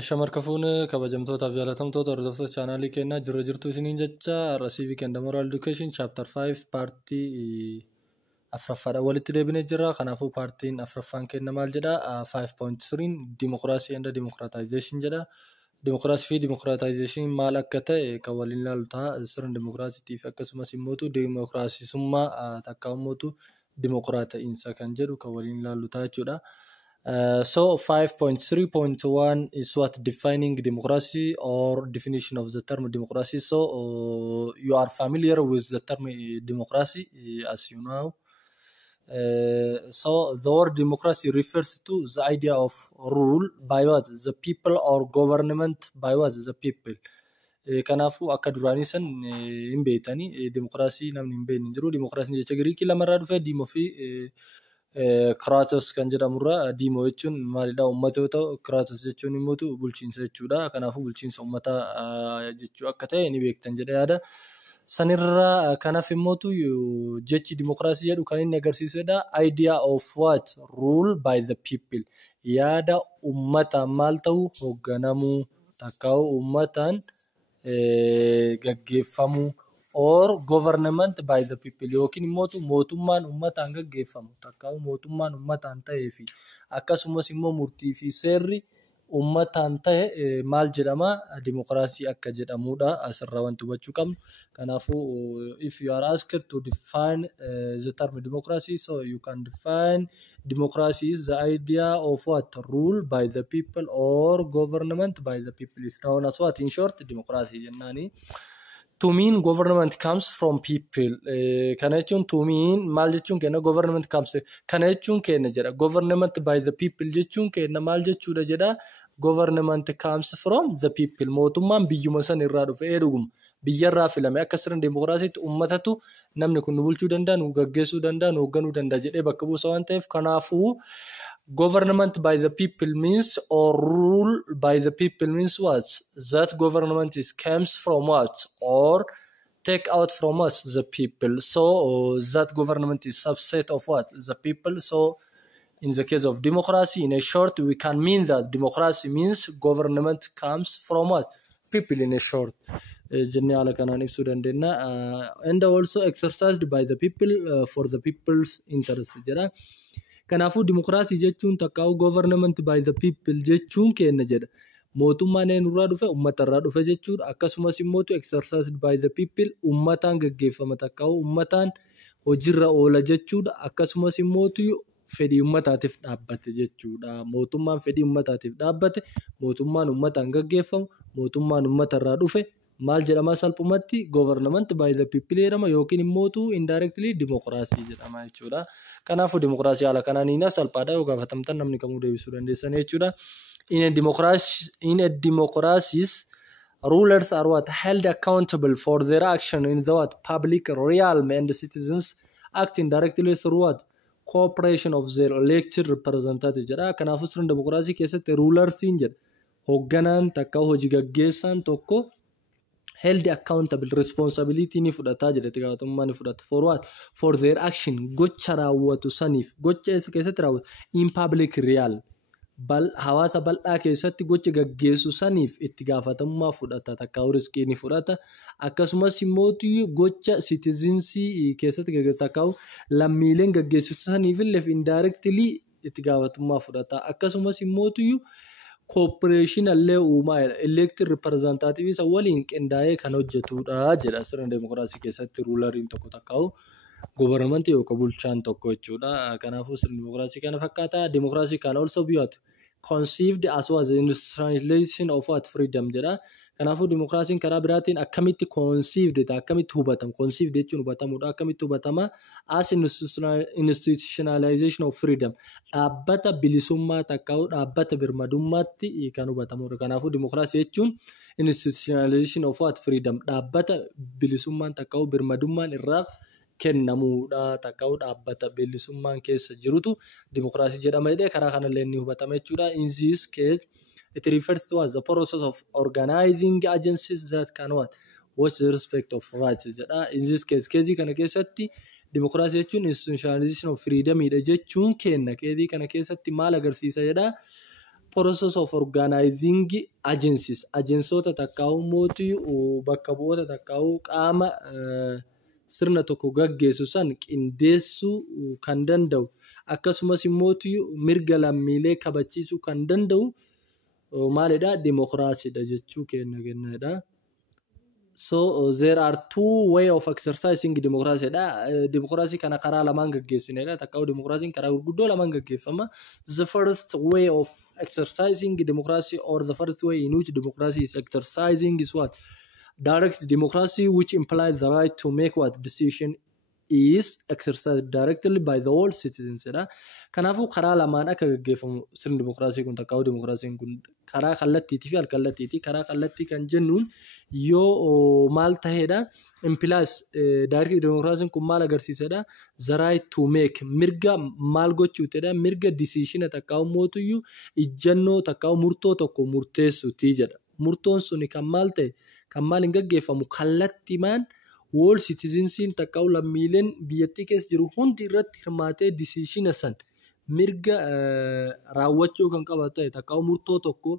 Shamarka fuune kabajamtootaaf jaalatamtoota hordoftoota chaanaalii kennaa jirtu isiniin jecha Civic and Moral Education Chapter 5 paartii afuraffaadhaan walitti deebinee jira. Kanaafuu paartiin afuraffaan kenna maal jedha? 5.3 Democracy and Democratization jedha. Democracy fi Democratization maal akka ta'e kan waliin ilaalu ta'a. Sirna Democracy fi akkasumas immoo Democraasummaa takka immoo Democraata'insa kan jedhu kan waliin ilaalu ta'a jechuudha. So 5.3.1 is what defining democracy or definition of the term democracy. So you are familiar with the term democracy, as you know. So the word democracy refers to the idea of rule by what? The people or government by what? The people. Kanaafuu akka duraanii san hin beekani demokiraasii namni hin beekne jiru. Demokiraasiin jecha Giriikii lamarraa dhufe diimoo fi Kratos kan jedhamurra diimoo jechuun maalidha uummata yoo ta'u Kratos jechuun immoo bulchiinsa jechuudha. Kanaafuu bulchiinsa uummataa jechuu akka ta'e ni beektan jedhee yaada. Sanirra kanaaf immoo jechi demokiraasii jedhu kan inni agarsiisudha. Idea of what? Rule by the people. Yaada uummataan maal ta'u hoogganamuu takka uummataan gaggeeffamuu or government by the people yookiin immoo mootummaan uummataan gaggeeffamu takka mootummaan uummataan ta'ee fi akkasumas immoo murtii fi seerri uummataan ta'e maal jedhama? Demokiraasii akka jedhamudha. Asirraa wanti hubachuu qabnu. Kanaafuu if you are asked to define the term democracy, so you can define democracy is the idea of what? Rule by the people or government by the people is known as what? In short, democracy jennaani. To mean government comes from people. Kana jechuun to mean maal jechuun kenna government comes. Kana jechuun kenna jedha. Government by the people jechuun kenna maal jechuudha jedha. Government comes from the people. Mootummaan biyyuma san irraa dhufe dhuguma. Biyyarraa filame akka sirna demokiraasiitti uummatatu namni kun nu bulchuu danda'a, nu gaggeessuu danda'a, nu hoogganuu danda'a jedhee bakka buusa waan ta'eef kanaafuu government by the people means or rule by the people means what? That government comes from what? Or take out from us the people. So that government is subset of what? The people. So in the case of democracy, in a short, we can mean that democracy means government comes from what? People in a short. And also exercised by the people for the people's interest. Kanaafuu demokiraasii jechuun takkaa'u government by the people jechuun kenna jedha. Mootummaan eenyurraa dhufe uummatarraa dhufe jechuudha. Akkasumas immoo exercised by the people uummataan gaggeeffama takkaa'u uummataan hojiirra oola jechuudha. Akkasumas immoo fedhii uummataatiif dhaabbate jechuudha. Mootummaan fedhii uummataatiif dhaabbate, mootummaan uummataan gaggeeffamu, mootummaan uummatarraa dhufe maal jedhama salphumatti? Government by the people jedhama yookiin immoo indirectly demokiraasii jedhama jechuudha. Kanaafuu demokiraasii haala kanaan salphaadha yoo gaafatamtan namni kamuu deebisuu dandeessan jechuudha. In a democracies, rulers are what? Held accountable for their action in the what? Public realm and citizens acting directly through what? Cooperation of their elected representative jedha. Kanaafuu sirna demokiraasii keessatti rulersiin jedha. Hoogganaan takka hojii gaggeessaan tokko held accountable responsibility ni fudhataa jedhati gaafatamummaa ni fudhata for what? For their action gocha raawwatu saniif gocha isa keessatti raawwatu in public real hawaasa bal'aa keessatti gocha gaggeessu saniif itti gaafatamummaa fudhata takka riskii ni fudhata. Akkasumas immoo gocha citizensii keessatti gaggeessu takka lammiileen gaggeessu saniif illee indirectly itti gaafatamummaa fudhata. Akkasumas immoo cooperation allee uumaa elected representative isa waliin qindaa'ee kan hojjetudha jedha sirna demokiraasii keessatti ruleriin tokko takkaa'u government yookaan bulchaan tokko jechuudha. Kanaafuu sirna demokiraasii kana fakkaata. Demokiraasii can also be what? Conceived as was the institutionalization of what? Freedom jedha. Kanaafuu demokiraasiin karaa biraatiin akkamitti conceived akkamitti hubatama? Conceived jechuun hubatamudha. Akkamitti hubatama? As institutionalization of freedom. Dhaabbata bilisummaa takkaa'u dhaabbata birmadummaatti kan hubatamudha. Kanaafuu demokiraasii jechuun institutionalization of what? Freedom. Dhaabbata bilisummaan takkaa'u birmadummaan irraa kennamuudha takkaa'u dhaabbata bilisummaan keessa jirutu demokiraasii jedhama jedhee karaa kanallee ni hubatama jechuudha. In this case it refers to as the process of organizing agencies that can what? Watch the respect of rights jedha. In this case keezii kana keessatti demokiraasii jechuun institutionalization of freedom jechuun kenna. Keezii kana keessatti maal agarsiisa jedha? process of organizing agencies. Agensoota takkaa'u mootii bakka bu'oota takkaa'u qaama sirna tokko gaggeessu san qindeessuu kan danda'u akkasumas mootii mirga lammiilee kabachiisuu kan danda'u maalidha dimokiraasiidha jechuu kennedha. So there are two way of exercising democracy. Democracy kana karaa lamaan gaggeessinedha. Takkaa'u democracy karaa gurguddoo lamaan gaggeeffama. The first way of exercising democracy or the first way in which democracy is exercising is what? Direct democracy, which implies the right to make what decision is exercised directly by the all citizens. Kanaafuu karaa lamaan akka gaggeeffamu sirni demokiraasii kun takkaa'u demokiraasiin kun karaa kallattiitii fi alkallattiiti. Karaa kallattii kan jennuun yoo maal ta'edha implies direct demokiraasiin kun maal agarsiisedha the right to make mirga maal gochuutedha mirga decision takkaa'u mootuyyuu ijjannoo takkaa'u murtoo tokko murteessuutii jedha. Murtoon suni kan maal ta'e kan maal hin gaggeeffamu kallattiimaan all citizensiin takkaa'u lammiileen biyyattii keessa jiru hundi irratti hirmaatee decision san mirga raawwachuu kan qabatu ta'e takkaa'u murtoo tokko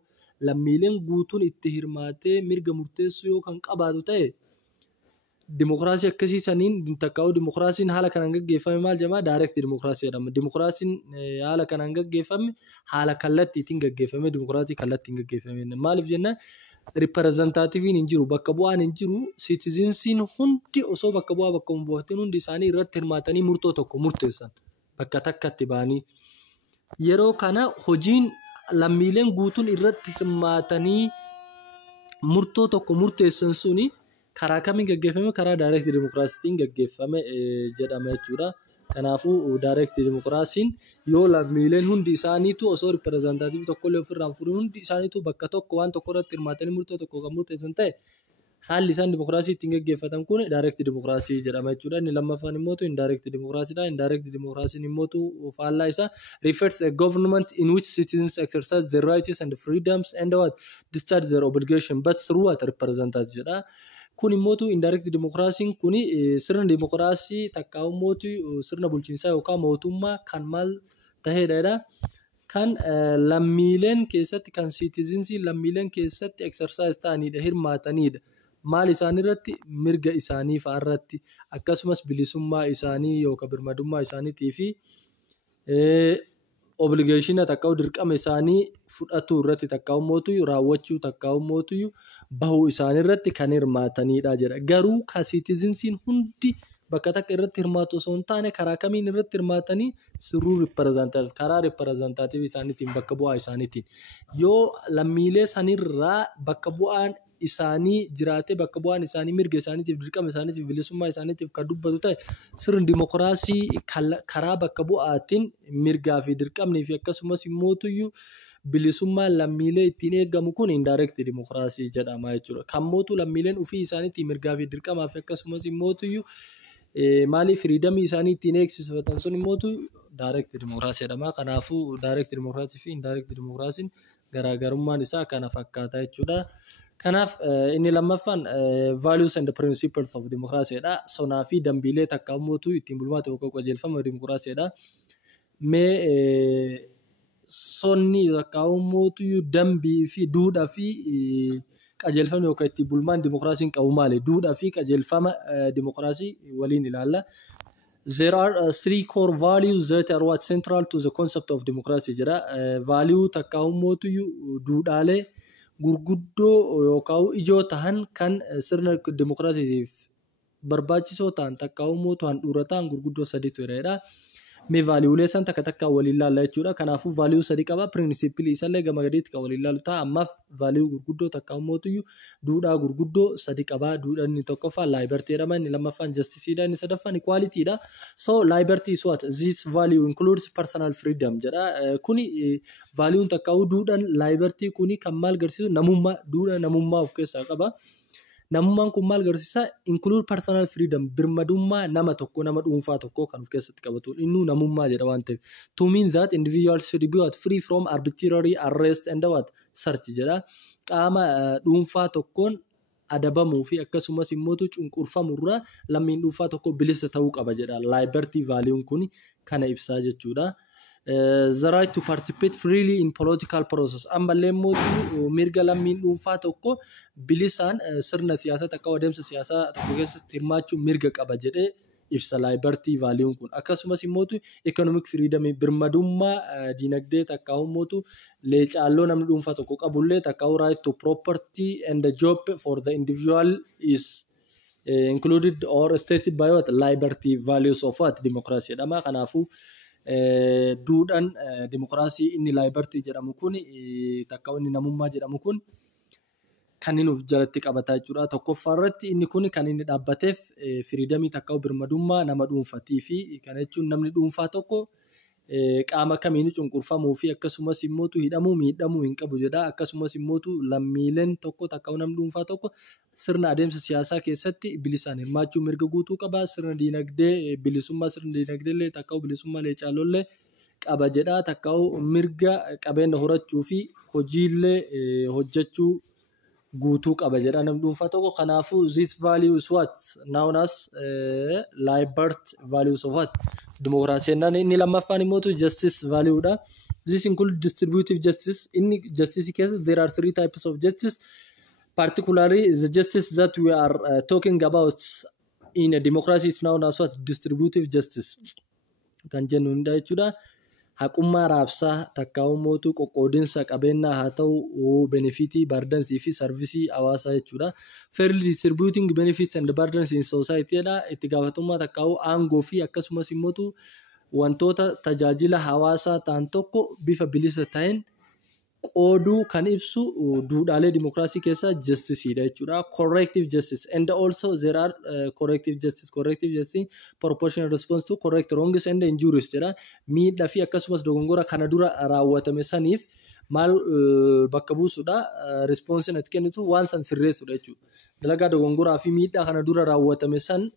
lammiileen guutuun itti hirmaatee mirga murteessuu yoo kan qabaatu ta'e dimokiraasii akkasii saniin takkaa'u dimokiraasiin haala kanaan gaggeeffame maal jedhama direct dimokiraasii jedhama. Dimokiraasiin haala kanaan gaggeeffame haala kallattiitiin gaggeeffame dimokiraasii kallattiin gaggeeffame maaliif jennaan representatiiviin hin jiru bakka bu'aan hin jiru citizensiin hundi osoo bakka bu'aatiin hundi isaanii irratti hirmaatanii murtoo tokko murteessan bakka takkatti ba'anii yeroo kana hojiin lammiileen guutuun irratti hirmaatanii murtoo tokko murteessan suni karaa kamiin gaggeeffame karaa direct demokiraasiitiin gaggeeffame jedhama jechuudha. Kanaafuu direct demokiraasiin yoo lammiileen hundi isaaniitu osoo representatiivii tokkollee ofirraa fuudhan hundi isaaniitu bakka tokko waan tokko irratti hirmaatanii murtoo tokko kan murteessan ta'e haalli isaan demokiraasii ittiin gaggeeffatan kun direct demokiraasii jedhama jechuudha. Inni lammaffaan immoo indirect demokiraasiidha. Indirect demokiraasiin immoo faallaa isaa refers a government in which citizens exercise their rights and freedoms and what discharge their obligation but through what representative jedha. Kun immoo indirect demokiraasiin kun sirna demokiraasii takkaa'u mootii sirna bulchiinsaa yookaan mootummaa kan maal ta'edha. Kan lammiileen keessatti kan citizensii lammiileen keessatti exercise ta'anidha hirmaatanidha. Maal isaan irratti mirga isaanii fa'a irratti akkasumas bilisummaa isaanii yookaan birmadummaa isaaniitii fi obligation takkaa'u dirqama isaanii fudhatu irratti takkaa'u mootii raawwachuu takkaa'u mootii bahuu isaanii irratti kan hirmaatanidha jedha. Garuu ka citizensiin hundi bakka takka irratti hirmaatu osoo hin taane karaa kamiin irratti hirmaatanii sirruu representative karaa representative isaaniitiin bakka bu'aa isaaniitiin yoo lammiilee sanirraa bakka bu'aan isaanii jiraatee bakka bu'aan isaanii mirga isaaniitiif dirqama isaaniitiif bilisummaa isaaniitiif kan dubbatu ta'e sirni dimokiraasii karaa bakka bu'aatiin mirgaa fi dirqamnii fi akkasumas mootuyyuu bilisummaa lammiilee ittiin eegamu kun indirect dimokiraasii jedhama jechuudha. Kan mootu lammiileen ofii isaaniitiin mirgaa fi dirqamaa fi akkasumas mootuyyuu maalii firiidamii isaanii ittiin eegsifatan sun mootu direct dimokiraasii jedhama. Kanaafuu direct dimokiraasii fi indirect dimokiraasiin garaagarummaan isaa kana fakkaata jechuudha. Kanaaf inni lammaffaan values and principles of democracy dha. Sonaa fi dambiilee takka mootu ittiin bulmaata yookaan qajeelfama demokiraasii dha. Mee sonni takka mootu dambii fi duudhaa fi qajeelfama yookaan ittiin bulmaan demokiraasiin qabu maali? Duudhaa fi qajeelfama demokiraasii waliin ilaalla. There are three core values that are what central to the concept of democracy jira. Value takka mootu duudhaalee gurguddoo yookaan ijoo ta'an kan sirna demokiraasiitiif barbaachisoo ta'an takka mootu handhuura ta'an gurguddoo sadiitu jira. Mee vaaliiwulee san takka takka waliin ilaalla jechuudha. Kanaafuu vaaliiwuu sadii qaba. Pirinsipilii isallee gama gadiitti kan waliin ilaalu ta'a. Ammaaf vaaliiwuu gurguddoo takka mootuyyuu duudhaa gurguddoo sadii qaba. Duudhaan inni tokkoffaan laayibartii jedhama. Inni lammaffaan jastisiidha. Inni sadaffaan ikwaalitiidha. So laayibartii is what? This value includes personal freedom jedha. Kuni vaaliiwuun takka duudhaan laayibartii kuni kan maal agarsiisu namummaa duudhaa namummaa of keessaa qaba. Namummaan kun maal agarsiisa? Include personal freedom birmadummaa nama tokko nama dhuunfaa tokko kan of keessatti qabatu inni namummaa jedha waan ta'eef. To mean that individuals should be free from arbitrary arrest and what search jedha. Qaama dhuunfaa tokkoon adabamuu fi akkasumas immoo cunqurfamurraa lammiin dhuunfaa tokko bilisa ta'uu qaba jedha. Liberty value kun kana ibsaa jechuudha. the right to participate freely in political process. Amma lemmotu mirga lammiin dhuunfaa tokko bilisaan sirna siyaasaa takka adeemsa siyaasaa tokko keessatti hirmaachuu mirga qaba jedhee ibsa liberty value kun. Akkasumas immoo economic freedom birmadummaa dinagdee takka ummootu leecaaloo namni dhuunfaa tokko qabullee takka right to property and the job for the individual is included or stated by what liberty values of what democracy jedhama. Kanaafuu duudhaan dimokiraasii inni liberty jedhamu kun takka inni namummaa jedhamu kun kan inni of jalatti qabataa jechuudha. Tokkoffaa irratti inni kun kan inni dhaabbateef freedom takka birmadummaa nama dhuunfaatii fi kan jechuun namni dhuunfaa tokko qaama kamiin cunqurfamuu fi akkasumas immoo hidhamuu miidhamuu hin qabu jedha. Akkasumas immoo lammiileen tokko takka namni dhuunfaa tokko sirna adeemsa siyaasaa keessatti bilisaan hirmaachuu mirga guutuu qaba. Sirna dinagdee bilisummaa sirna dinagdeellee takka bilisummaa leecaalollee qaba jedha. Takka mirga qabeenya horachuu fi hojiillee hojjechuu guutuu qaba jedha namni dhuunfaa tokko. Kanaafuu this value is what known as liberty values of what democracy. Inni lammaffaan immoo justice value dha. This includes distributive justice. In justice cases there are 3 types of justice. Particularly the justice that we are talking about in a democracy is known as what distributive justice. Kan jennu hunda jechuudha. Haqummaa raabsaa takka ummootu qoqqoodinsa qabeenyaa haa ta'u benefitii burdensii fi sarvisii hawaasaa jechuudha. Fairly distributing benefits and burdens in society dha. Itti gaafatamummaa takka aangoo fi akkasumas immoo wantoota tajaajila hawaasaa ta'an tokko bifa bilisa ta'een qooduu kan ibsu duudhaalee dimokiraasii keessaa justice dha jechuudha. Corrective justice and also there are corrective justice. Corrective justice proportional response to correct wrongs and injuries jedha. Miidhaa fi akkasumas dogongora kana dura raawwatame saniif maal bakka buusudha response itti kennitu waan san sirreessudha jechuudha. Dalagaa dogongoraa fi miidhaa kana dura raawwatame san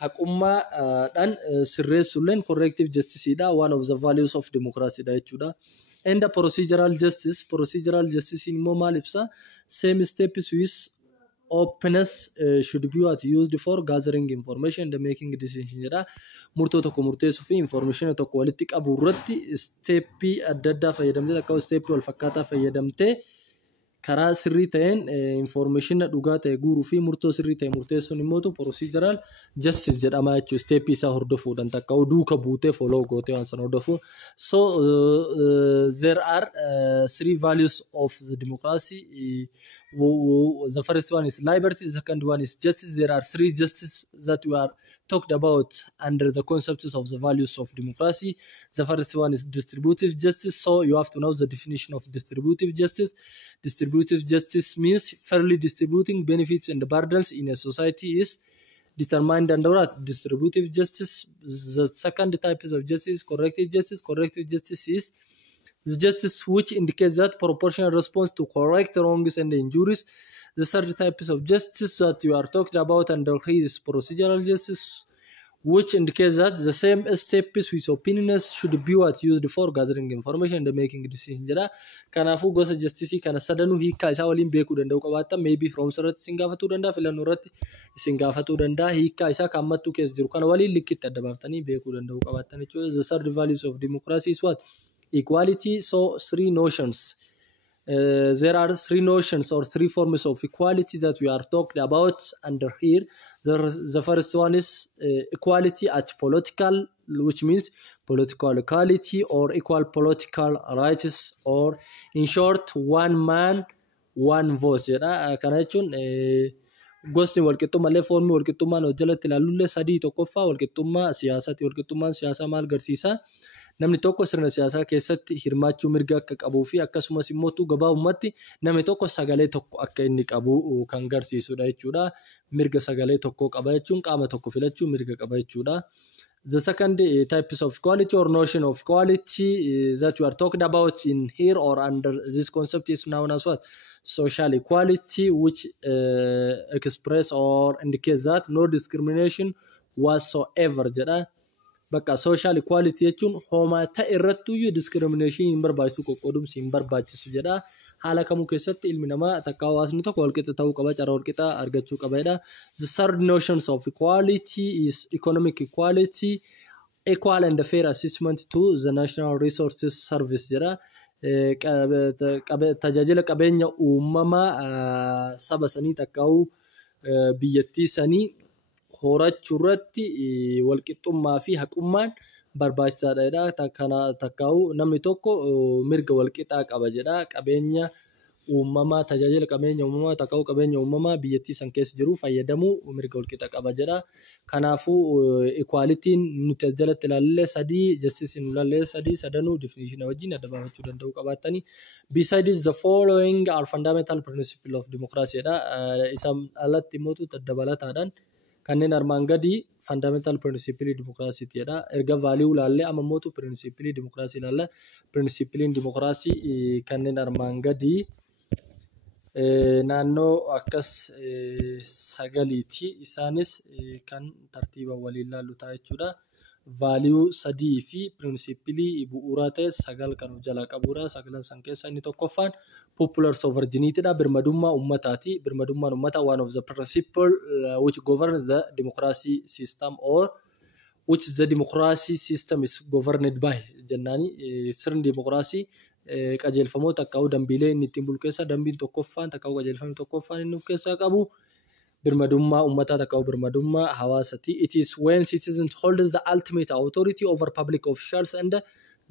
haqummaadhaan sirreessuulleen corrective justice dha. One of the values of democracy dha jechuudha. And the procedural justice in maal ibsa same steps with openness should be what used for gathering information and making decision jedha. Murtoo tokko murteessuu fi information tokko walitti qabu irratti steppii adda addaa fayyadamtee akka steppii wal fakkaataa fayyadamtee karaa sirrii ta'een information dhugaa ta'e guuruu fi murtoo sirrii ta'e murteessuun immoo procedural justice jedhama jechuudha. Steppii isaa hordofuudhaan takka duuka buutee follow gootee waan sana hordofu. So there are 3 values of the democracy. The first one is liberty, the second one is justice. There are 3 justice that we are talked about under the concepts of the values of democracy. The first one is distributive justice. So you have to know the definition of distributive justice. Distributive justice means fairly distributing benefits and burdens in a society is determined under what? Distributive justice. The second type of justice is corrective justice. Corrective justice is the justice which indicates that proportional response to correct wrongs and injuries. The third type of justice that you are talking about under here is procedural justice, which indicates that the same steps with opinions should be what used for gathering information and making decisions jedha. Kanaafuu gosa justice kana sadanuu hiikaa isaa waliin beekuu danda'u qabaata. Maybe from irratti isin gaafatuu danda'a, filannoo irratti isin gaafatuu danda'a. Hiikaa isaa kan mattuu keessa jiru kana waliin likkitti adda baaftanii beekuu danda'u qabaatan jechuudha. The third values of democracy is what? Equality. So 3 notions. There are 3 notions or 3 forms of equality that we are talking about under here. The first one is equality at political, which means political equality or equal political rights, or in short, one man, one vote. Kana jechuun gosni walqixxummaa foormii walqixxummaan hojjalatti ilaalullee 3 tokkoffaa walqixxummaa siyaasaati. Walqixxummaan siyaasaa maal agarsiisa? Namni tokko sirna siyaasaa keessatti hirmaachuu mirga akka qabuu fi akkasumas immoo gabaabumatti namni tokko sagalee tokko akka inni qabu kan agarsiisudha jechuudha. Mirga sagalee tokko qaba jechuun qaama tokko filachuu mirga qaba jechuudha. The second types of equality or notion of equality that we are talking about in here or under this concept is known as what? Social equality, which express or indicates that no discrimination whatsoever jedha. Bakka social equality jechuun homaata irrattuyyuu discrimination hin barbaachisu qoqqoodumsi hin barbaachisu jedha. Haala kamuu keessatti ilmi namaa takka hawaasni tokko walqixa ta'uu qaba, carraa walqixa argachuu qaba jedha. The third notions of equality is economic equality, equal and fair assessment to the National Resources Service jedha. Tajaajila qabeenya uumamaa saba sanii takka'uu biyyattii sanii horachuu irratti walqixxummaa fi haqummaan barbaachisaadha. Takka'uu namni tokko mirga walqixaa qaba jedha. Qabeenya uumamaa tajaajila qabeenya uumamaa takka'uu qabeenya uumamaa biyyattii san keessa jiru fayyadamuu mirga walqixa qaba jedha. Kanaafuu equality'n nuti jalatti ilaalle sadii justice nu ilaalle sadii sadanuu definition wajjin adda baafachuu danda'u qabaatanii. Besides the following are fundamental principle of democracy jedha. Isaan alatti immoo dabalataadhaan kanneen armaan gadii fundamental principle democracy jedha. Erga value ilaalle amma immoo principle democracy ilaalla. Principle democracy kanneen armaan gadii naannoo akkas sagaliiti. Isaanis kan tartiiba waliin ilaallu ta'a jechuudha. Value sadii fi principle bu'uuraa ta'e sagal kan of jalaa qabudha. Sagalan san keessa inni tokkoffaan popular sovereignty dha. Birmadummaa uummataati. Birmadummaan uummataa one of the principle which govern the democracy system or which the democracy system is governed by jennaani. Sirni democracy qajeelfamoota akka dambiilee inni ittiin bulu keessa dambiin tokkoffaan takka qajeelfamni tokkoffaan inni of keessaa qabu birmadummaa uummataa takka birmadummaa hawaasaati. It is when citizens hold the ultimate authority over public officials and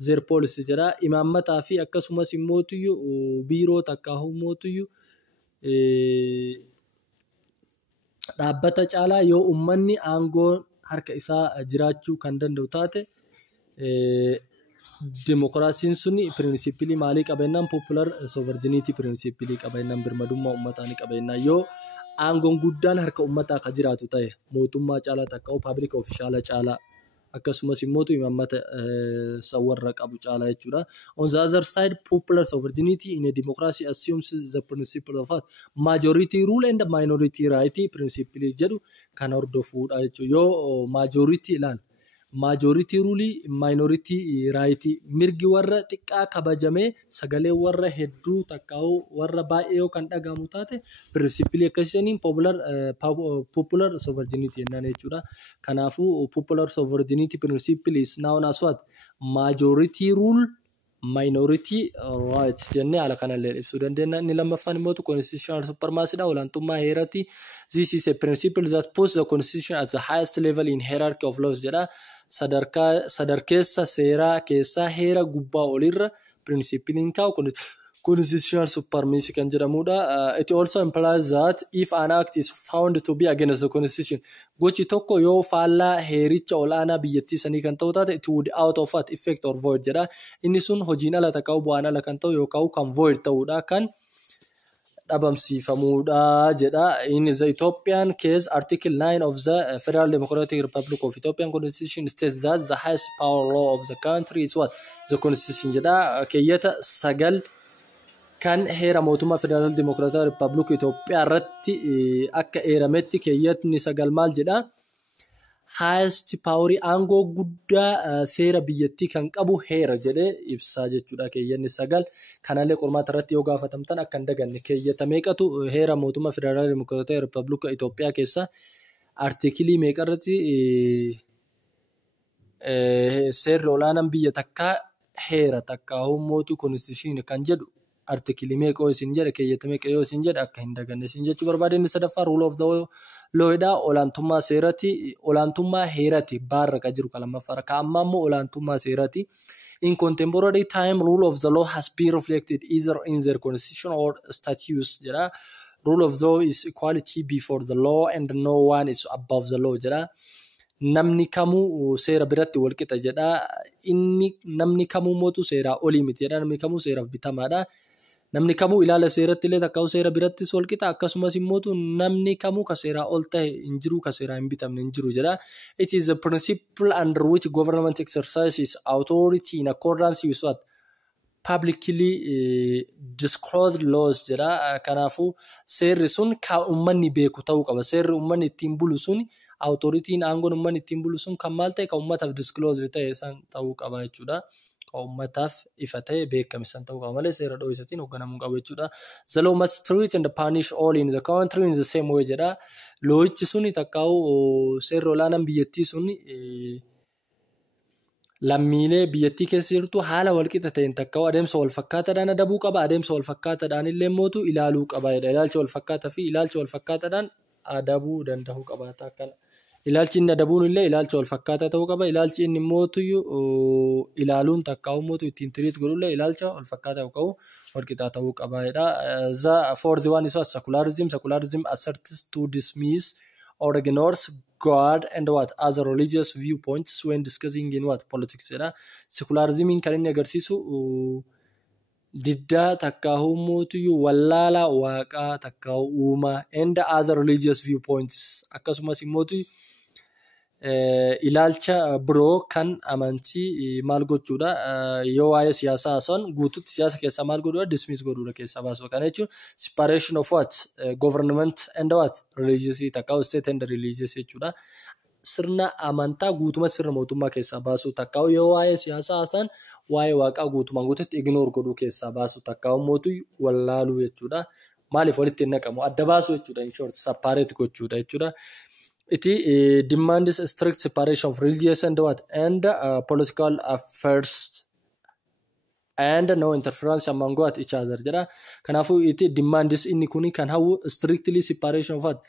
their policy jedha. Imaammataa fi akkasumas immootu biiroo takka immootu dhaabbata caalaa yoo uummanni aangoo harka isaa jiraachuu kan danda'u taate Demokiraasiin suni pirinsipilii maalii qabeenyaan popular sovereignty pirinsipilii qabeenyaan birmadummaa uummataa ni qabeenyaan yoo aangoon guddaan harka uummataa ka jiraatu ta'e mootummaa caalaa takka public official caalaa akkasumas immootu imaammata sawarra qabu caalaa jechuudha. On the other side, popular sovereignty in a democracy assumes the principle of majority rule and minority right principle jedhu kan hordofuudha jechuudha. Yoo majority ilaal majority rule minority right mirgi warra xiqqaa kabajamee sagalee warra hedduu takkaawu warra baay'ee kan dhagahamu taate principle akkasiin popular sovereignty jennaan jechuudha. Kanaafuu popular sovereignty principle is known as what majority rule minority rights jennee ala kanallee ibsuu dandeenya. Inni lammaffaan immoo constitutional supremacy dha, olaantummaa heeraati. This is a principle that puts the constitution at the highest level in hierarchy of laws jedha. Sadarkeessa seeraa keessaa heera gubbaa olirra principaliin kaa'u constitutional supremacy kan jedhamudha. It also implies that if an act is found to be against the constitution, gochi tokko yoo faallaa heericha olaanaa biyyattii sanii kan ta'u taate it would out of effect or void jedha. Inni sun hojiin ala ta'uu bu'aan ala kan ta'u yookaan kan void ta'uudha kan dhabamsiifamuudha jedha. In the Ethiopian case, Article 9 of the Federal Democratic Republic of Ethiopian Constitution states that the highest power law of the country is what? The Constitution jedha. Keeyyata 9 kan heera mootummaa Federal Democratic Republic Itoophiyaa irratti akka eerametti keeyyatni 9 maal jedha? Highest power aangoo guddaa seera biyyattii kan qabu heera jedhee ibsaa jechuudha. Keeyyanni 9 kanallee qormaata irratti yoo gaafatamtan akka hin daganne keeyyata meeqatu heera mootummaa Federal Democratic Republic Itoophiyaa keessa artikilii meeqa irratti seerri olaanaan biyya takkaa heera takkaa mootu constitution kan jedhu artikilii meeqa yoo isin jedhe keeyyata meeqa yoo isin jedhe akka hin daganne isin jechuu barbaade. Inni sadaffaa rule of the law dha. Olaantummaa seerati olaantummaa heerati baarra ka jiru kalammaffaa ka amma immoo olaantummaa seerati. In contemporary time, rule of the law has been reflected either in their constitution or statutes jedha. Rule of the law is equality before the law and no one is above the law jedha. Namni kamuu seera biratti walqixa jedha. Inni namni kamuu mootu seeraa olii miti jedha. Namni kamuu seeraaf bitamaadha. Namni kamuu ilaala seeratti illee takka seera birattis walqixa akkasumas immootu namni kamuu ka seeraa ol ta'e hin jiru ka seeraa hin bitamne hin jiru jedha. It is a principle under which government exercises authority in accordance with what publicly disclosed laws jedha. Kanaafuu seerri sun ka uummanni beeku ta'uu qaba. Seerri uummanni ittiin bulu sun authoritiin aangoon uummanni ittiin bulu sun kan maal ta'e ka uummataaf disclosed ta'e san ta'uu qaba jechuudha. Uummataaf ifa ta'e beekamisan ta'uu qaba malee seera dho'isatiin hoogganamuu qabu jechuudha. The law must treat and punish all in the country in the same way jedha. Loo'ichi suni takkaa'u seerri olaanaan biyyattii suni lammiilee biyyattii keessa jirtu haala walqixa ta'een takka adeemsa wal fakkaataadhaan adabuu qaba. Adeemsa wal fakkaataadhaan illee mootu ilaaluu qaba. Ilaalcha wal fakkaataa fi ilaalcha wal fakkaataadhaan adabuu danda'uu qaba. Ilaalchi inni adabuun illee ilaalcha wal fakkaataa ta'uu qaba. Ilaalchi inni mootu ilaaluun takka mootu ittiin tiriit godhullee ilaalcha wal fakkaataa ta'uu walqixaa ta'uu qaba. The fourth one is secularism. Secularism asserts to dismiss or ignores God and what other religious viewpoints when discussing in what politics. Secularism kan inni agarsiisu diddaa takka mootu wallaala waaqaa takka uumaa and other religious viewpoints akkasumas mootu ilaalcha biroo kan amantii maal gochuudha yoo waa'ee siyaasaa haasa'an guutuutti siyaasa keessaa maal godhuudha dismiss godhuudha keessaa baasu. Kana jechuun separation of what government and what religious takka state and religious jechuudha. Sirna amantaa guutummaa sirna mootummaa keessaa baasu takka yoo waa'ee siyaasaa haasa'an waa'ee waaqaa guutummaan guutuutti ignore godhuu keessaa baasu takka mootu wallaaluu jechuudha. Maaliif walitti hin naqamu adda baasu jechuudha in short separate gochuudha jechuudha. It demands a strict separation of religious and what and political affairs and no interference among what each other. Kanaafuu it demands inni kuni kan hawu strictly separation of what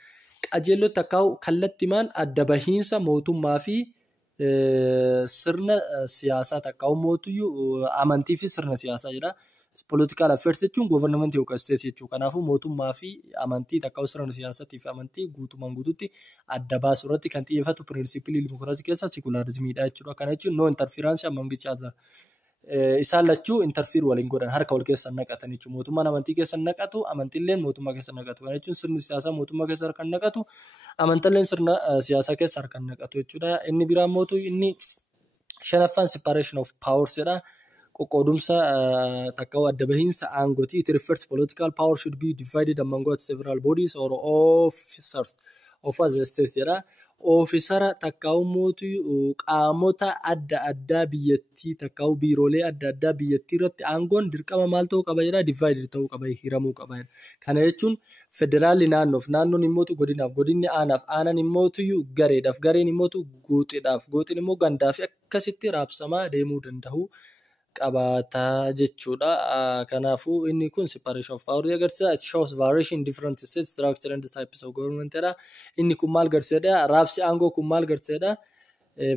qajeello takka kallattimaan adda bahiinsa mootummaa fi sirna siyaasaa takka mootu amantii fi sirna siyaasaa jedha. Political affairs jechuun government yookaan state jechuudha. Kanaafuu mootummaa fi amantii takka sirna siyaasaatii fi amantii guutumaan guutuutti adda baasu irratti kan xiyyeeffatu pirinsipilii dimokiraasii keessa sekularizimiidha jechuudha. Kana jechuun no interference among each other. Isaan lachuu interfere waliin godhan harka wal keessa naqatan jechuudha. Mootummaan amantii keessa naqatu amantiilleen mootummaa keessa naqatu. Kana jechuun sirni siyaasaa mootummaa keessa harka naqatu amantiilleen sirna siyaasaa keessa harka naqatu jechuudha. Inni biraan mootu inni shanaffaan separation of powers jedha. Qoqqoodumsa takka adda bahiinsa aangooti. It refers political power should be divided among several bodies or officers of the state jedha. Oofisara takka mootu qaamota adda addaa biyyattii takka biiroolee adda addaa biyyattii irratti aangoon dirqama maal ta'uu qaba jedha divided ta'uu qaba hiramuu qaba. Kana jechuun federaalli naannoon immootu godinaaf godinni aanaaf aanaan immootu gareedhaaf gareen immootu gooxidhaaf gooxin immoo gandaa fi akkasitti raabsamaa deemuu danda'u qabaata jechuudha. Kanaafuu inni kun separation of power agarsiisa. It shows variation in different states structure and types of government jedha. Inni kun maal agarsiisa? Raabsi aangoo kun maal agarsiisa?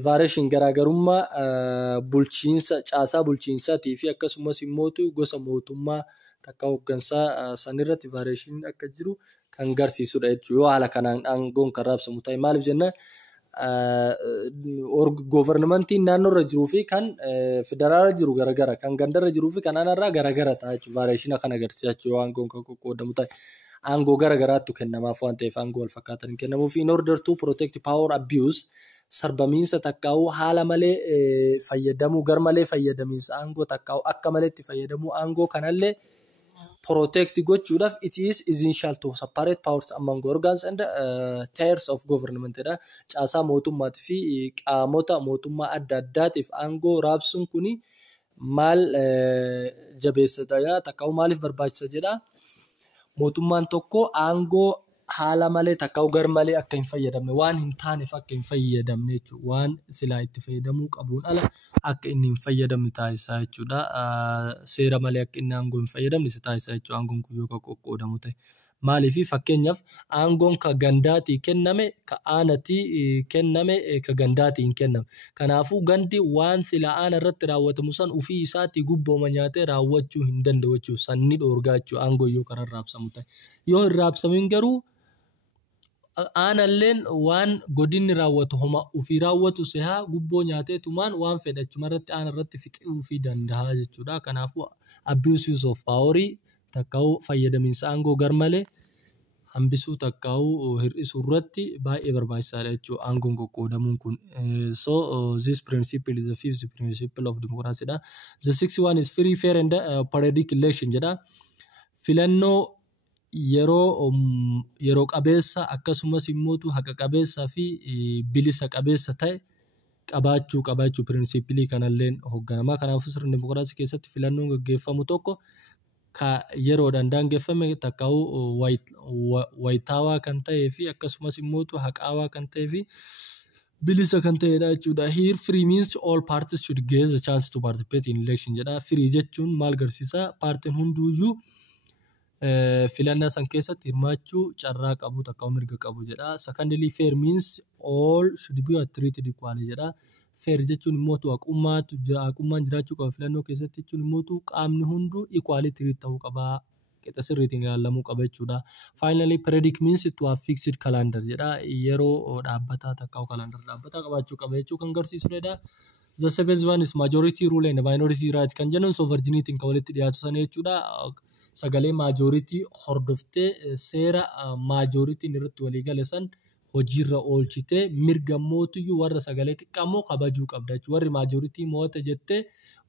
Variation garaagarummaa bulchiinsa caasaa bulchiinsaatii fi akkasumas immootu gosa mootummaa takka hooggansaa sanirratti variation akka jiru kan agarsiisudha jechuudha. Yoo haala kanaan aangoon kan raabsamu ta'e maaliif jennaan governmentiin naannoorra jiruu fi kan federaala jiru garagara kan gandarra jiruu fi kan aanarraa garagara ta'a jechuudha. Variation kan agarsiisa jechuudha aangoon kan qoqqoodamu ta'e. Aangoo garagaraattu kennamaaf waan ta'eef aangoo wal fakkaatan hin kennamuuf in order to protect power abuse sarbamiinsa takkaa'uu haala malee fayyadamuu garmalee fayyadamiinsa aangoo takkaa'uu akka malee itti fayyadamuu aangoo kanallee protect gochuudhaaf it is essential to separate powers among organs and tiers of government jedha. Caasaa mootummaatii fi qaamota mootummaa adda addaatiif aangoo raabsuun kuni maal jabeessadha takkaa'uu maaliif barbaachisa jedha. Mootummaan tokko aangoo haala malee takkaa'uu garmalee akka hin fayyadamne waan hin taaneef akka hin fayyadamne jechuudha. Waan silaa itti fayyadamuu qabuun ala akka inni hin fayyadamne taasisaa jechuudha. Seera malee akka inni aangoo hin fayyadamne si taasisaa jechuudha. Aangoon kun yoo qoqqoodamu ta'e. Maaliif fakkeenyaaf aangoon ka gandaatii kenname ka aanaatii kenname ka gandaatii hin kenname. Kanaafuu gandi waan silaa aana irratti raawwatamu san ofii isaatii gubbooma nyaatee raawwachuu hin danda'u jechuudha. Sanni dhoorgaa jechuudha aangoo yoo karaa raabsamu ta'e. Yoo hin raabsamin garuu aanalleen waan godinni raawwatu homa ofii raawwatu sehaa gubboo nyaatee tumaan waan fedhachuma irratti aana irratti fixuu fi danda'a jechuudha. Kanaafuu abuse of power takkaa'uu fayyadamiinsa aangoo garmalee hambisuu takkaa'uu hir'isuu irratti baay'ee barbaachisaadha jechuudha aangoon qoqqoodamuun kun. So this principle is the fifth principle of democracy dha. The sixth one is free, fair and periodic election jedha. Filannoo yeroo qabeessa akkasumas immootu haqa qabeessaa fi bilisa qabeessa ta'e qabaachuu pirinsipilii kanalleen hoogganamaa. Kanaafuu sirna dimokiraasii keessatti filannoon gaggeeffamu tokko ka yeroodhaan daangeffame takkaa'uu wayitaawaa kan ta'ee fi akkasumas immootu haqaawaa kan ta'ee fi bilisa kan ta'edha jechuudha. Here free means all parties should get the chance to participate in election jedha. Free jechuun maal agarsiisa? Paartiin hunduuyyuu filannaa san keessatti hirmaachuu carraa qabu takka mirga qabu jedha. Secondly, fair means all should be treated equally jedha. Fair jechuun immoo haqummaan jiraachuu qaba filannoo keessatti jechuun immoo qaamni hunduu equally treat ta'uu qaba. Qixa sirriitiin ilaalamuu qaba jechuudha. Finally, predict means to have fixed calendar jedha. Yeroo dhaabbataa takka calendar dhaabbataa qabaachuu qaba jechuu kan agarsiisudha. The seventh one is majority rule and minority right kan jennuun sovereignty kan walitti dhiyaatu sana jechuudha. Sagalee majority hordoftee seera majority irratti walii gale san hojiirra oolchitee mirga mootiyyuu warra sagalee xiqqaamoo kabajuu qabda jechuudha. Warri majority mo'ate jettee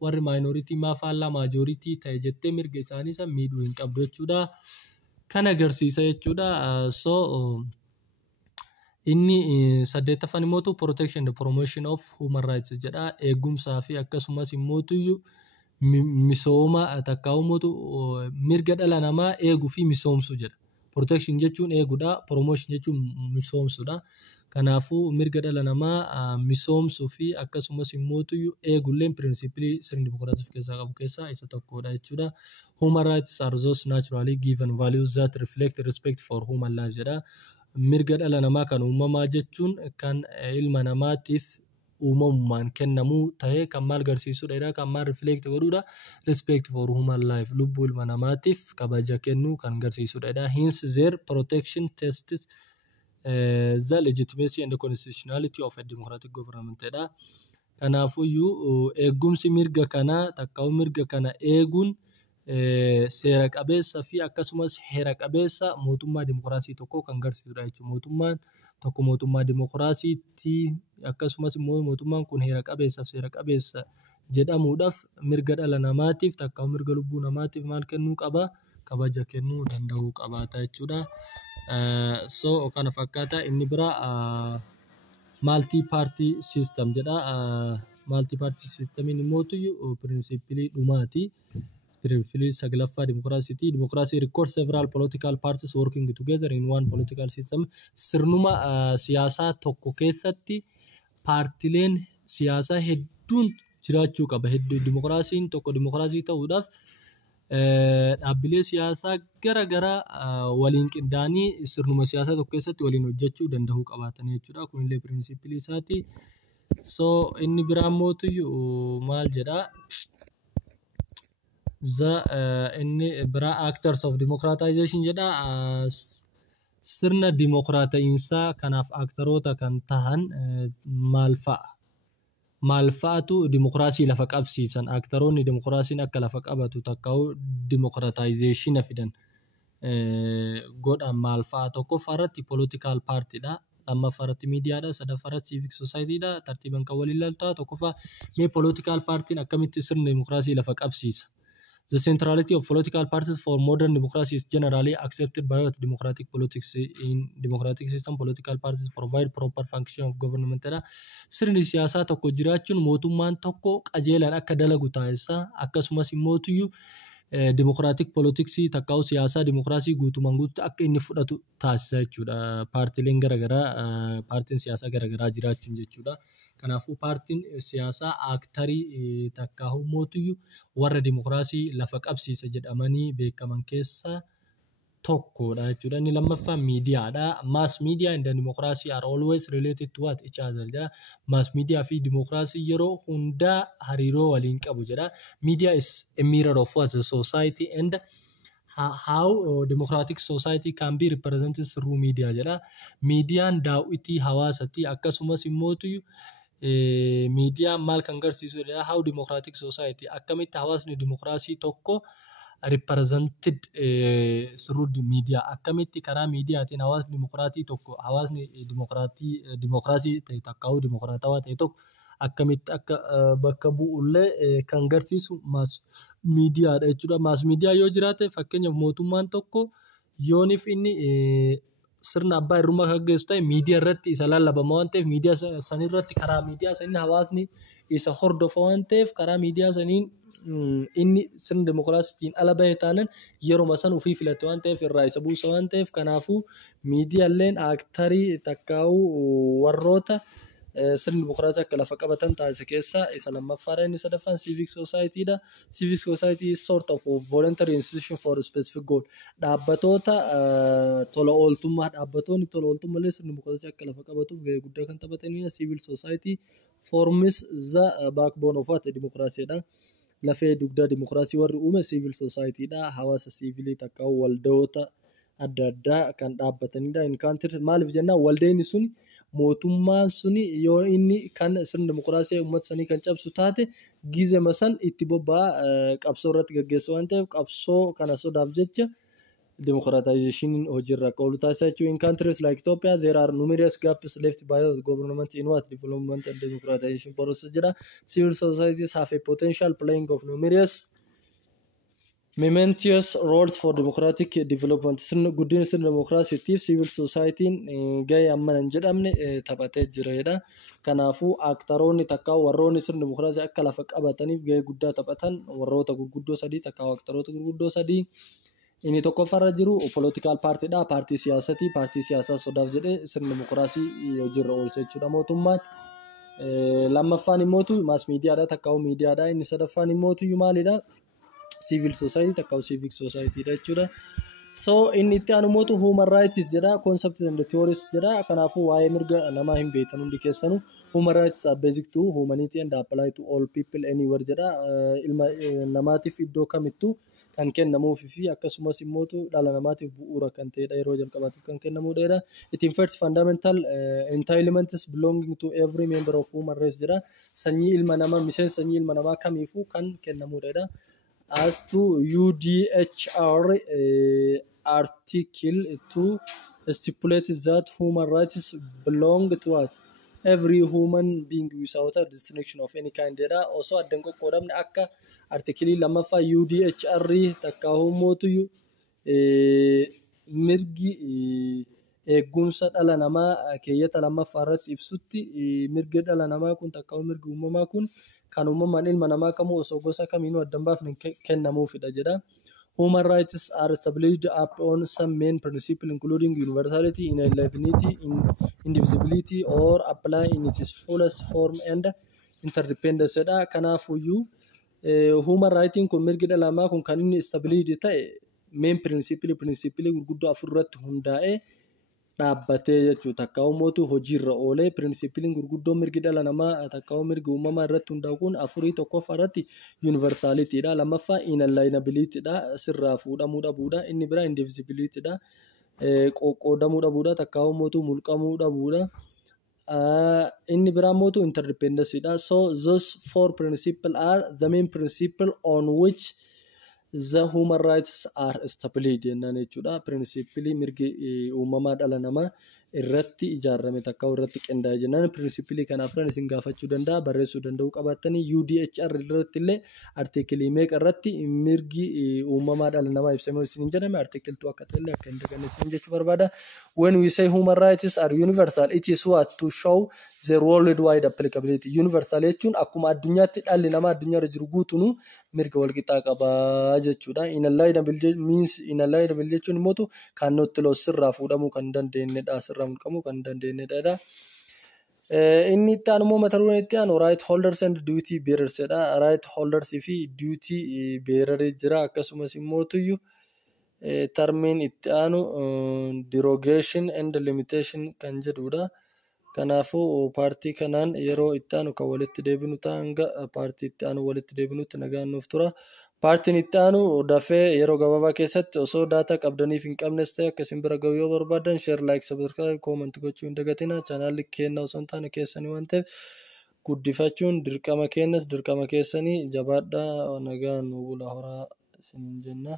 warri minority maafaallaa majority ta'e jettee mirga isaanii san miidhuu hin qabdu jechuudha. Kan agarsiisa jechuudha. Inni saddeettaffaan immoo protection the promotion of human rights jedha. Eegumsaa fi akkasumas immoo misooma takka uummatu mirga dhala namaa eeguu fi misoomsuu jedha. Protection jechuun eeguudha, promotion jechuun misoomsuudha. Kanaafuu mirga dhala namaa misoomsuu fi akkasumas immoo eegulleen pirinsipilii sirni dimokiraasii keessaa qabu keessaa isa tokkodha jechuudha. Human rights are those naturally given values that reflect respect for human life jedha. Mirga dhala namaa kan uumamaa jechuun kan ilma namaatiif uumamumaan kennamuu ta'ee kan maal agarsiisudha, kan maal reflect godhuudha. Respect for human life, lubbuu ilma namaatiif kabaja kennuu kan agarsiisudha. Hence their protection tests the legitimacy and the constitutionality of a democratic government jedha. Kanaafuyyuu eegumsi mirga kanaa takka mirga kana eeguun seera qabeessa fi akkasumas heera qabeessa mootummaa dimokiraasii tokko kan agarsiisudha jechuudha. Mootummaan tokko mootummaa dimokiraasiitti akkasumas immoo mootummaan kun heera qabeessaaf seera qabeessa jedhamuudhaaf mirga dhala namaatiif takka mirga lubbuu namaatiif maal kennuu qaba? Kabaja kennuu danda'uu qabaata jechuudha. Kana fakkaata inni bira multi party system jedha. Multi party systemiin immoo pirinsipilii dhumaati. Pirinsipilii saglaffaa dimokiraasiiti. Democracy requires several political parties working together in one political system. Sirnuma siyaasaa tokko keessatti paartileen siyaasaa hedduun jiraachuu qaba. Dimokiraasiin tokko dimokiraasii ta'uudhaaf dhaabbilee siyaasaa garaa waliin qindaa'anii sirnuma siyaasaa tokko keessatti waliin hojjechuu danda'uu qabaatan jechuudha. Kunillee pirinsipilii isaati. Inni biraan immoo maal jedhaa? Inni biraa actors of democratization jedha. Sirna dimokiraata'iinsaa kanaaf aktaroota kan tahan maal fa'atu dimokiraasii lafa qabsiisan. Aktaroonni dimokiraasiin akka lafa qabatu takka'u democratization fidan godhan maal fa'a? Tokkoffaarratti political partyidha. Lammaffaarratti miidiyaadha. Sadaffaarratti civic societyidha. Tartiiban kan waliin ilaaltaa. Tokkoffaa mee political partyin akkamitti sirna dimokiraasii lafa qabsiisa? The centrality of political parties for modern democracy is generally accepted by democratic politics. In democratic system, political parties provide proper function of government. Sirni siyaasaa tokko jiraachuun mootummaan tokko qajeelaan akka dalagu taasisa. Akkasumas immoo democratic politics takkaa'u siyaasaa demokiraasii guutumaan guututti akka inni fudhatu taasisa jechuudha. Paartileen garaagaraa paartiin siyaasaa garaagaraa jiraachuun jechuudha. Kanaafuu paartiin siyaasaa aktarii takkaa'u mootiyyuu warra demokiraasii lafa qabsiisa jedhamanii beekaman keessaa tokkodha jechuudha. Inni lammaffaan miidiyaadha. Mass media and democracy are always related to each other jedha. Mass media fi democracy yeroo hundaa hariiroo waliin qabu jedha. Media is a mirror of the society and how democratic society can be represented through media jedha. Miidiyaan daawwitii hawaasaati. Akkasumas immoo miidiyaan maal kan agarsiisu jedha. How democratic society akkamitti hawaasni demokiraasii tokko represented through the media. Akkamitti karaa miidiyaatiin hawaasni dimokiraatii tokko hawaasni dimokiraasii ta'e takka'uu dimokiraatawaa ta'e tokko akkamitti akka bakka bu'ullee kan agarsiisu mass miidiyaadha jechuudha. Mass miidiyaa yoo jiraate fakkeenyaaf mootummaan tokko yoonif inni sirna abbaa hirrumaa kan gaggeessu ta'e miidiyaa irratti isa lallabama waan ta'eef miidiyaa sanirratti karaa miidiyaa saniin hawaasni isa hordofa waan ta'eef karaa miidiyaa saniin inni sirna dimokiraasiitiin ala bahe taanan yeroo san ofii filate waan ta'eef irraa isa buusa waan ta'eef kanaafuu miidiyaaleen aktarii takkaa'uu warroota sirni dimokiraasii akka lafa qabatan taasise keessaa isa lammaffaadha. Inni sadaffaan civic society dha. Civic society is sort of voluntary institution for a specific goal. Dhaabbatoota tola ooltummaa dhaabbatoonni tola ooltummaa sirni dimokiraasii akka lafa qabatuuf gahee guddaa kan taphatanidha. Civil society forms the backbone of what democracy dha. Lafee dugdaa dimokiraasii warri uume civil society dha. Hawaasa siviilii takka waldoota adda addaa kan dhaabbatanidha. In country maaliif jennaan waldeenni suni mootummaan suni yoo inni kan sirna dimokiraasii uummata sanii kan cabsu taate gizema san itti bobbaa qabsoo irratti gaggeessu waan ta'eef qabsoo kana sodaaf jecha democratization hojiirra akka oolu taasisaa jechuudha. In countries like Ethiopia there are numerous gaps left by the government in what development and democratization process jira. Civil societies have a potential playing of numerous momentous roles for democratic development. Guddina sirna dimokiraasiitiif civil societyin gahee amma hin jedhamne taphatee jira. Kanaafuu aktaroonni takka warroonni sirna dimokiraasii akka lafa qabataniif gahee guddaa taphatan warroota gurguddoo sadii takka aktaroota gurguddoo sadii. Inni tokkoffaarra jiru political party dha. Paartii siyaasatii. Paartii siyaasaa sodaaf jedhee sirna dimokiraasii hojiirra oolcha jechuudha mootummaan. Lammaffaan immoo mass miidiyaadha takka miidiyaadha. Inni sadaffaan immoo maalidha? Civil society takka civic society dha jechuudha. So inni itti aanu immoo human rights jedha. Concepts and theories jedha. Kanaafuu waa'ee mirga namaa hin beektan hundi keessanuu. Human rights are basic to humanity and apply to all people anywhere jedha. Ilma namaatiif iddoo kamittuu kan kennamuufi fi akkasumas immoo dhala namaatiif bu'uura kan ta'edha yeroo jalqabaatiif kan kennamudha. It infers fundamental entitlements belonging to every member of human race jedha. Sanyii ilma namaa miseensa sanyii ilma namaa kamiifuu kan kennamudha. As to UDHR article 2 stipulates that human rights belong to what? Every human being without a distinction of any kind. Also addan qoqqoodamne akka artikelii lammaffaa UDHR takka humootu mirgi eegumsa dhala namaa keeyyata lammaffaa irratti ibsutti mirgi dhala namaa kun takka mirgi uumamaa kun kan uumamaan ilma namaa kamuu osoo gosa kamiinuu addan baafne kennamuufidha jedha. Human rights are established upon some main principles including universality, inalienability, indivisibility, or apply in its fullest form and interdependence. Kanaafuyyuu human rights kun mirgi dhala namaa kun kan inni established ta'e main principle gurguddoo afur irratti hundaa'ee dhaabbatee jechuudha. Takka uummatu hojiirra oolee pirinsipiliin gurguddoo mirgi dhala namaa takka mirgi uumamaa irratti hundaa'u kun afurii tokkoffaa irratti universalityidha. Lammaffaa inalienabilityidha. Sirraa fuudhamuu dhabuudha. Inni biraa indivisibilityidha. Qoqqoodamuu dhabuudha. Takka uummatu mulqamuu dhabuudha. Inni biraa immoo interdependencyidha. So those four principles are the main principle on which the human rights are established jennaan jechuudha. Pirinsipilii mirgi uumamaa dhala namaa irratti ijaarame takka irratti qindaa'e jennaan. Pirinsipilii kanaaf isin gaafachuu danda'a, barreessuu danda'uu qabaatanii UDHR irratti illee artikelii meeqa irratti mirgi uumamaa dhala namaa ibsamee isin jedhame artikeltuu akka ta'e akka hin daganne isin jechuu barbaada. When we say human rights are universal, it is what to show their worldwide applicability. Universal jechuun akkuma addunyaatti dhalli namaa addunyaarra jiru guutuun mirga walqixaa qaba jechuudha. Inalienable jechuun immoo kan nutti sirraa fuudhamuu kan dandeenyedha. Sirraa mulqamuu kan dandeenyedha. Inni itti aanu immoo mata dureen itti aanu right holders and duty bearers jedha. Right holders fi duty bearer jira. Akkasumas immoo termiin itti aanu derogation and limitation kan jedhudha. Kanaafuu paartii kanaan yeroo itti aanu kan walitti deebinu ta'a hanga paartii itti aanu walitti deebinutti nagaan nuuf tura. Paartiin itti aanu dafee yeroo gabaabaa keessatti osoo daataa qabdaniif hin qabnes ta'e akkasiin bira ga'uu yoo barbaadan share like subscribe comment gochuu hin dagatina. Chaanaalli keenya osoo hin taane keessanii waan ta'eef guddifachuun dirqama keenyas dirqama keessanii jabaadhaa nagaan nu bula horaa isin jenna.